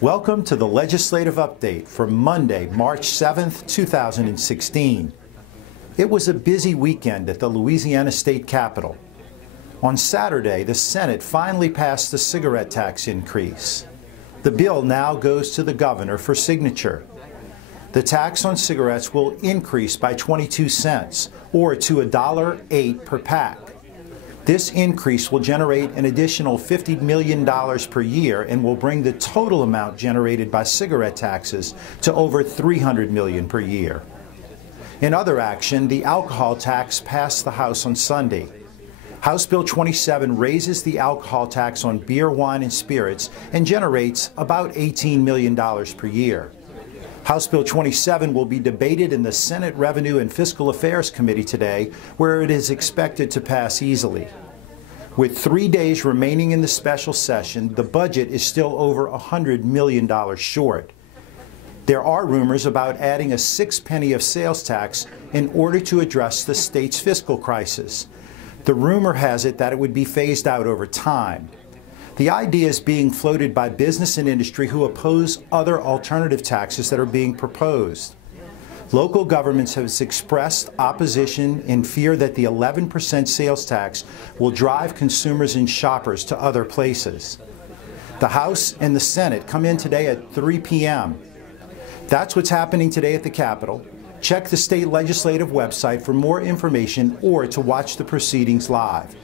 Welcome to the Legislative Update for Monday, March 7th, 2016. It was a busy weekend at the Louisiana State Capitol. On Saturday, the Senate finally passed the cigarette tax increase. The bill now goes to the governor for signature. The tax on cigarettes will increase by 22 cents, or to $1.08 per pack. This increase will generate an additional $50 million per year and will bring the total amount generated by cigarette taxes to over $300 million per year. In other action, the alcohol tax passed the House on Sunday. House Bill 27 raises the alcohol tax on beer, wine, and spirits and generates about $18 million per year. House Bill 27 will be debated in the Senate Revenue and Fiscal Affairs Committee today, where it is expected to pass easily. With 3 days remaining in the special session, the budget is still over $100 million short. There are rumors about adding a 6 penny of sales tax in order to address the state's fiscal crisis. The rumor has it that it would be phased out over time. The idea is being floated by business and industry who oppose other alternative taxes that are being proposed. Local governments have expressed opposition in fear that the 11% sales tax will drive consumers and shoppers to other places. The House and the Senate come in today at 3 p.m. That's what's happening today at the Capitol. Check the state legislative website for more information or to watch the proceedings live.